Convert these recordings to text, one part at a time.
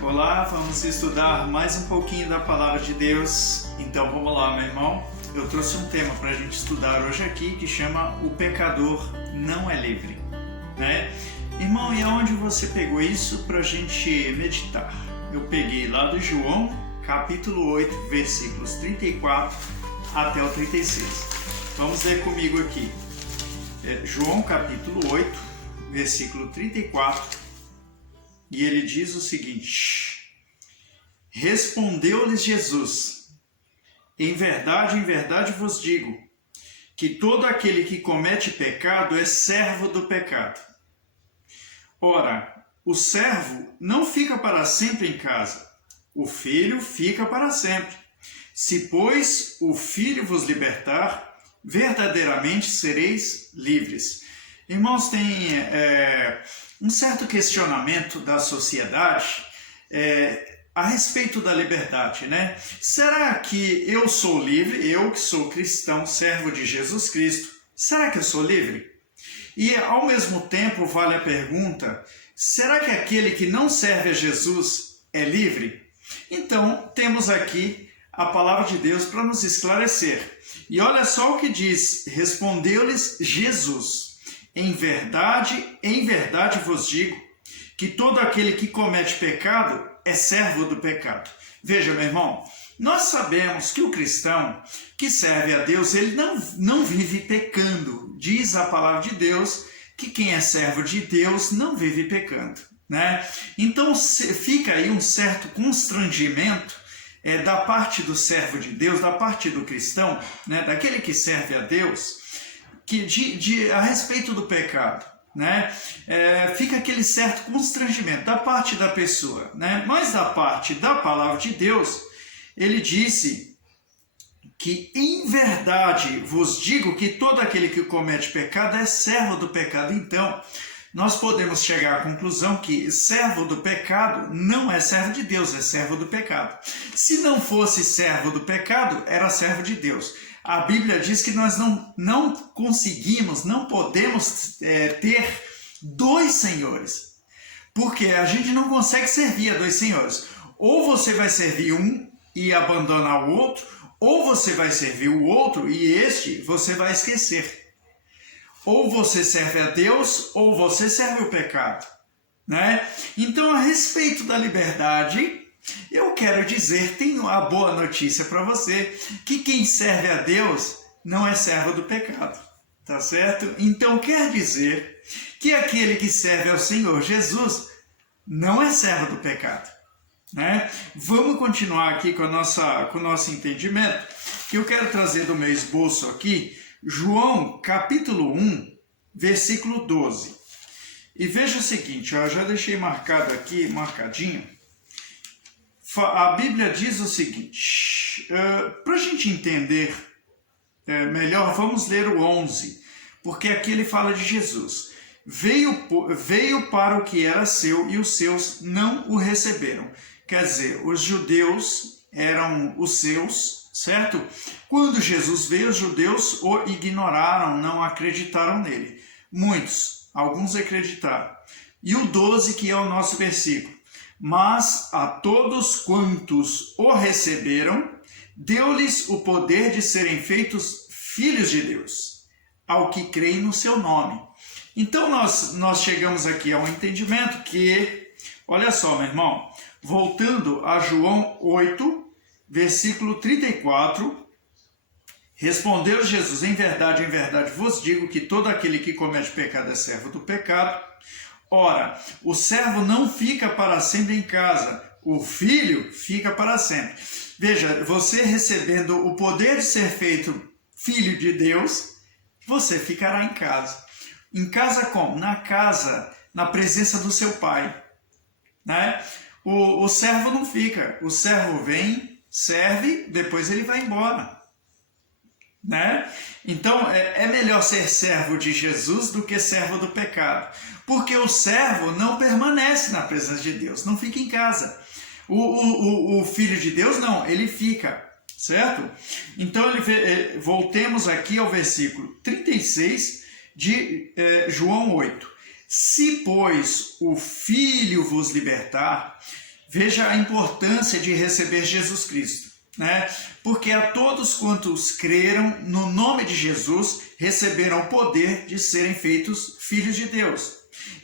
Olá, vamos estudar mais um pouquinho da Palavra de Deus. Então vamos lá, meu irmão. Eu trouxe um tema para a gente estudar hoje aqui que chama O Pecador Não é Livre, né? Irmão, e aonde você pegou isso para a gente meditar? Eu peguei lá do João, capítulo 8, versículos 34 até o 36. Vamos ler comigo aqui. João, capítulo 8, versículo 34. E ele diz o seguinte: Respondeu-lhes Jesus: em verdade vos digo, que todo aquele que comete pecado é servo do pecado. Ora, o servo não fica para sempre em casa, o filho fica para sempre. Se, pois, o filho vos libertar, verdadeiramente sereis livres. Irmãos, tem um certo questionamento da sociedade a respeito da liberdade, né? Será que eu sou livre, eu que sou cristão, servo de Jesus Cristo, será que eu sou livre? E ao mesmo tempo vale a pergunta, será que aquele que não serve a Jesus é livre? Então temos aqui a palavra de Deus para nos esclarecer. E olha só o que diz: respondeu-lhes Jesus: em verdade vos digo, que todo aquele que comete pecado é servo do pecado. Veja, meu irmão, nós sabemos que o cristão que serve a Deus, ele não vive pecando. Diz a palavra de Deus que quem é servo de Deus não vive pecando, né? Então fica aí um certo constrangimento da parte do servo de Deus, da parte do cristão, né? Daquele que serve a Deus, a respeito do pecado, né? Fica aquele certo constrangimento da parte da pessoa, né? Mas da parte da palavra de Deus, ele disse que em verdade vos digo que todo aquele que comete pecado é servo do pecado. Então, nós podemos chegar à conclusão que servo do pecado não é servo de Deus, é servo do pecado. Se não fosse servo do pecado, era servo de Deus. A Bíblia diz que nós não conseguimos, não podemos ter dois senhores, porque a gente não consegue servir a dois senhores. Ou você vai servir um e abandonar o outro, ou você vai servir o outro e este você vai esquecer. Ou você serve a Deus, ou você serve o pecado, né? Então, a respeito da liberdade, eu quero dizer, tenho a boa notícia para você, que quem serve a Deus não é servo do pecado, tá certo? Então quer dizer que aquele que serve ao Senhor Jesus não é servo do pecado, né? Vamos continuar aqui com o nosso entendimento, que eu quero trazer do meu esboço aqui, João capítulo 1, versículo 12. E veja o seguinte, eu já deixei marcado aqui, marcadinho. A Bíblia diz o seguinte, para a gente entender melhor, vamos ler o 11, porque aqui ele fala de Jesus. Veio para o que era seu e os seus não o receberam. Quer dizer, os judeus eram os seus, certo? Quando Jesus veio, os judeus o ignoraram, não acreditaram nele. Alguns acreditaram. E o 12, que é o nosso versículo. Mas a todos quantos o receberam, deu-lhes o poder de serem feitos filhos de Deus, ao que creem no seu nome. Então nós chegamos aqui a um entendimento que, olha só, meu irmão, voltando a João 8, versículo 34, respondeu Jesus: em verdade vos digo que todo aquele que comete pecado é servo do pecado. Ora, o servo não fica para sempre em casa, o filho fica para sempre. Veja, você recebendo o poder de ser feito filho de Deus, você ficará em casa. Em casa como? Na casa, na presença do seu pai, né? O servo não fica, o servo vem, serve, depois ele vai embora, né? Então é melhor ser servo de Jesus do que servo do pecado, porque o servo não permanece na presença de Deus, não fica em casa. O filho de Deus não, ele fica, certo? Então voltemos aqui ao versículo 36 de João 8. Se, pois, o Filho vos libertar, Veja a importância de receber Jesus Cristo, né? Porque a todos quantos creram no nome de Jesus, receberam o poder de serem feitos filhos de Deus.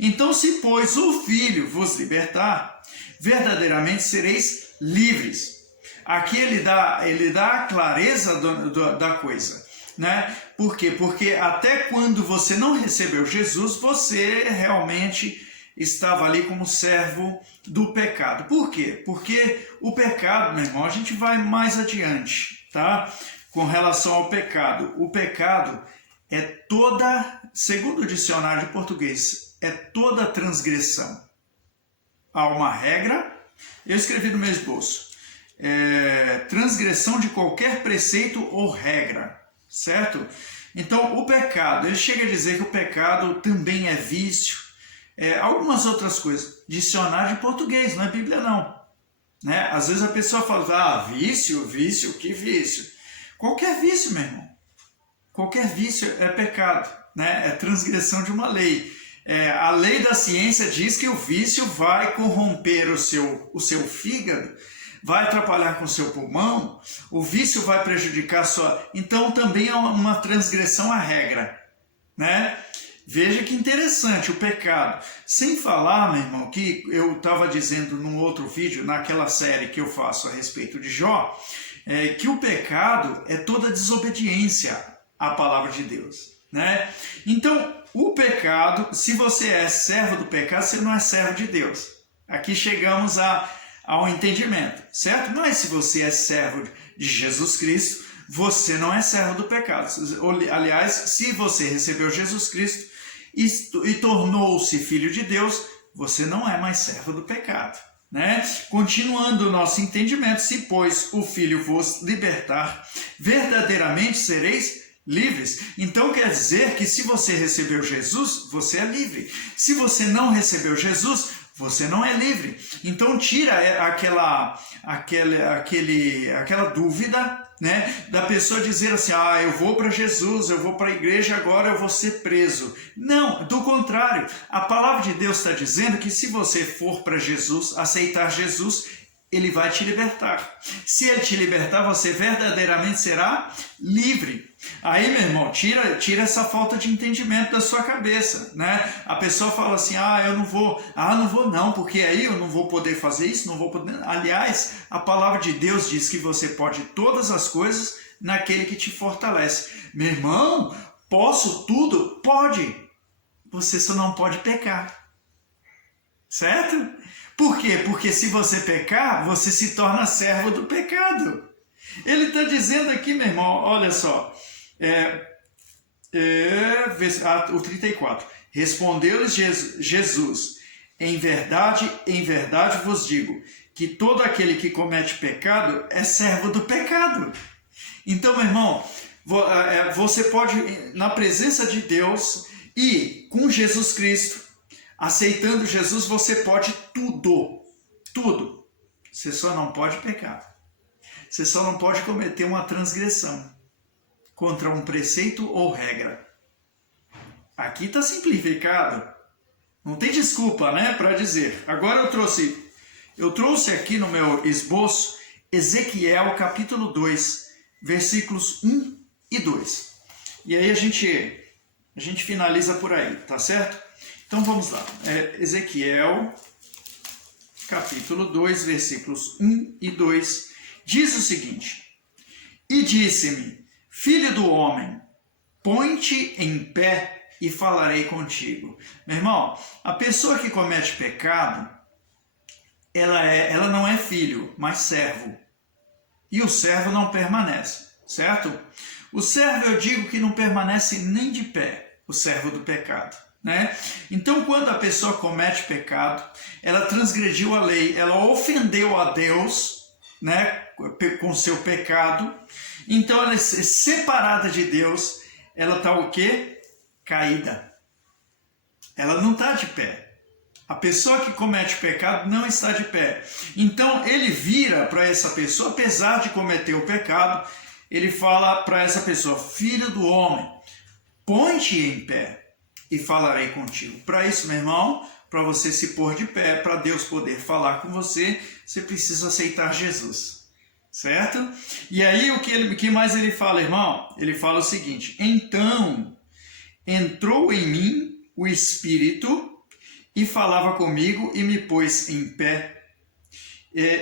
Então, se pois o Filho vos libertar, verdadeiramente sereis livres. Aqui ele dá a clareza da coisa, né? Por quê? Porque até quando você não recebeu Jesus, você realmente estava ali como servo do pecado. Por quê? Porque o pecado, meu irmão, a gente vai mais adiante, tá? Com relação ao pecado. O pecado é toda, segundo o dicionário de português, é toda transgressão. Há uma regra, eu escrevi no meu esboço, transgressão de qualquer preceito ou regra, certo? Então, o pecado, ele chega a dizer que o pecado também é vício, algumas outras coisas. Dicionário de português, não é Bíblia não. Né? Às vezes a pessoa fala, vício, que vício? Qualquer vício, meu irmão. Qualquer vício é pecado, né? É transgressão de uma lei. A lei da ciência diz que o vício vai corromper o seu fígado, vai atrapalhar com o seu pulmão, o vício vai prejudicar a sua... Então também é uma transgressão à regra, né? Veja que interessante o pecado. Sem falar, meu irmão, que eu estava dizendo num outro vídeo, naquela série que eu faço a respeito de Jó, que o pecado é toda desobediência à palavra de Deus, né? Então, o pecado, se você é servo do pecado, você não é servo de Deus. Aqui chegamos ao entendimento, certo? Mas se você é servo de Jesus Cristo, você não é servo do pecado. Aliás, se você recebeu Jesus Cristo e tornou-se filho de Deus, você não é mais servo do pecado, né? Continuando o nosso entendimento, se pois o Filho vos libertar, verdadeiramente sereis livres. Então quer dizer que se você recebeu Jesus, você é livre. Se você não recebeu Jesus, você não é livre. Então tira aquela dúvida, né, da pessoa dizer assim, eu vou para Jesus, eu vou para a igreja, agora eu vou ser preso. Não, do contrário, a palavra de Deus está dizendo que se você for para Jesus, aceitar Jesus, ele vai te libertar. Se ele te libertar, você verdadeiramente será livre. Aí, meu irmão, tira essa falta de entendimento da sua cabeça, né? A pessoa fala assim, eu não vou, não, porque aí eu não vou poder fazer isso, não vou poder... Aliás, a palavra de Deus diz que você pode todas as coisas naquele que te fortalece. Meu irmão, posso tudo? Pode. Você só não pode pecar. Certo? Por quê? Porque se você pecar, você se torna servo do pecado. Ele está dizendo aqui, meu irmão, olha só, o 34. Respondeu-lhes Jesus, em verdade vos digo, que todo aquele que comete pecado é servo do pecado. Então, meu irmão, você pode, na presença de Deus e com Jesus Cristo, aceitando Jesus, você pode tudo. Você só não pode pecar. Você só não pode cometer uma transgressão contra um preceito ou regra. Aqui está simplificado. Não tem desculpa, né, para dizer. Agora eu trouxe aqui no meu esboço Ezequiel capítulo 2, versículos 1 e 2. E aí a gente finaliza por aí, tá certo? Então vamos lá. Ezequiel capítulo 2, versículos 1 e 2, diz o seguinte: E disse-me, filho do homem, põe-te em pé e falarei contigo. Meu irmão, a pessoa que comete pecado, ela não é filho, mas servo. E o servo não permanece, certo? O servo, eu digo que não permanece nem de pé, o servo do pecado, né? Então, quando a pessoa comete pecado, ela transgrediu a lei, ela ofendeu a Deus, né, com seu pecado. Então, ela é separada de Deus, ela está o quê? Caída. Ela não está de pé. A pessoa que comete pecado não está de pé. Então, ele vira para essa pessoa, apesar de cometer o pecado, ele fala para essa pessoa, filho do homem, põe-te em pé e falarei contigo. Para isso, meu irmão, para você se pôr de pé, para Deus poder falar com você, você precisa aceitar Jesus. Certo? E aí o que mais ele fala, irmão? Ele fala o seguinte: então entrou em mim o Espírito e falava comigo e me pôs em pé.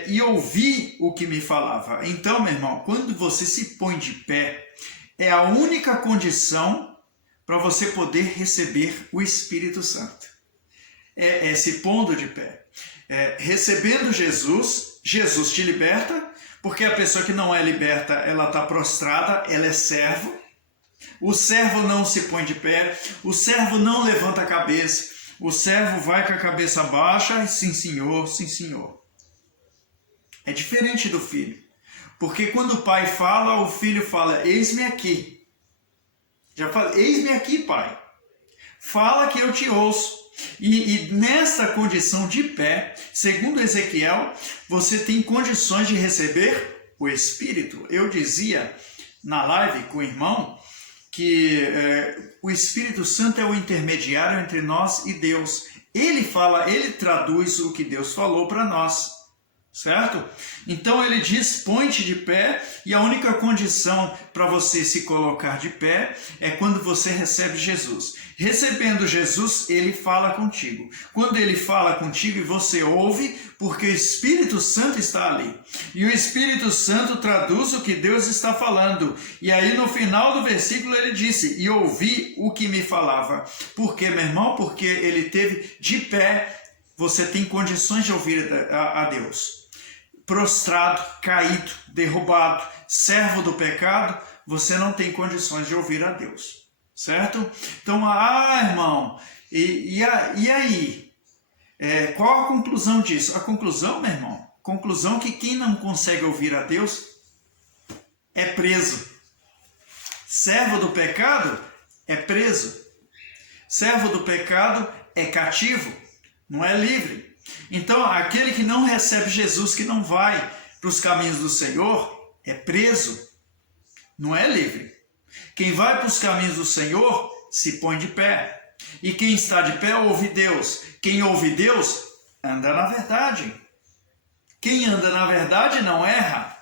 E ouvi o que me falava. Então, meu irmão, quando você se põe de pé, é a única condição para você poder receber o Espírito Santo. É se pondo de pé. Recebendo Jesus, Jesus te liberta, porque a pessoa que não é liberta, ela está prostrada, ela é servo. O servo não se põe de pé, o servo não levanta a cabeça, o servo vai com a cabeça baixa, sim senhor, sim senhor. É diferente do filho, porque quando o pai fala, o filho fala, eis-me aqui. Já fala, eis-me aqui, pai. Fala que eu te ouço. E nesta condição de pé, segundo Ezequiel, você tem condições de receber o Espírito. Eu dizia na live com o irmão que o Espírito Santo é o intermediário entre nós e Deus. Ele fala, ele traduz o que Deus falou para nós. Certo? Então ele diz, põe-te de pé, e a única condição para você se colocar de pé é quando você recebe Jesus. Recebendo Jesus, ele fala contigo. Quando ele fala contigo e você ouve, porque o Espírito Santo está ali. E o Espírito Santo traduz o que Deus está falando. E aí no final do versículo ele disse, e ouvi o que me falava. Por quê, meu irmão? Porque ele teve de pé, você tem condições de ouvir a Deus. Prostrado, caído, derrubado, servo do pecado, você não tem condições de ouvir a Deus, certo? Então, irmão, e aí? Qual a conclusão disso? A conclusão, meu irmão, conclusão que quem não consegue ouvir a Deus é preso. Servo do pecado é preso. Servo do pecado é cativo, não é livre. Então, aquele que não recebe Jesus, que não vai para os caminhos do Senhor, é preso, não é livre. Quem vai para os caminhos do Senhor, se põe de pé. E quem está de pé, ouve Deus. Quem ouve Deus, anda na verdade. Quem anda na verdade, não erra.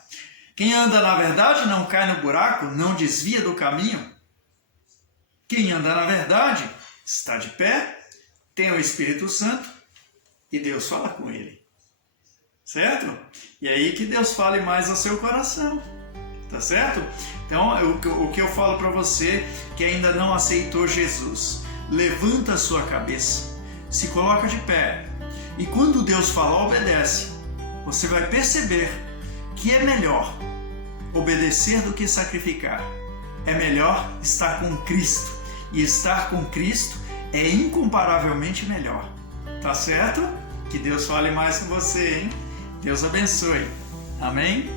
Quem anda na verdade, não cai no buraco, não desvia do caminho. Quem anda na verdade, está de pé, tem o Espírito Santo, e Deus fala com ele, certo? E aí que Deus fale mais ao seu coração, tá certo? Então, o que eu falo para você que ainda não aceitou Jesus, levanta a sua cabeça, se coloca de pé, e quando Deus falar, obedece. Você vai perceber que é melhor obedecer do que sacrificar. É melhor estar com Cristo, e estar com Cristo é incomparavelmente melhor. Tá certo? Que Deus fale mais com você, hein? Deus abençoe. Amém?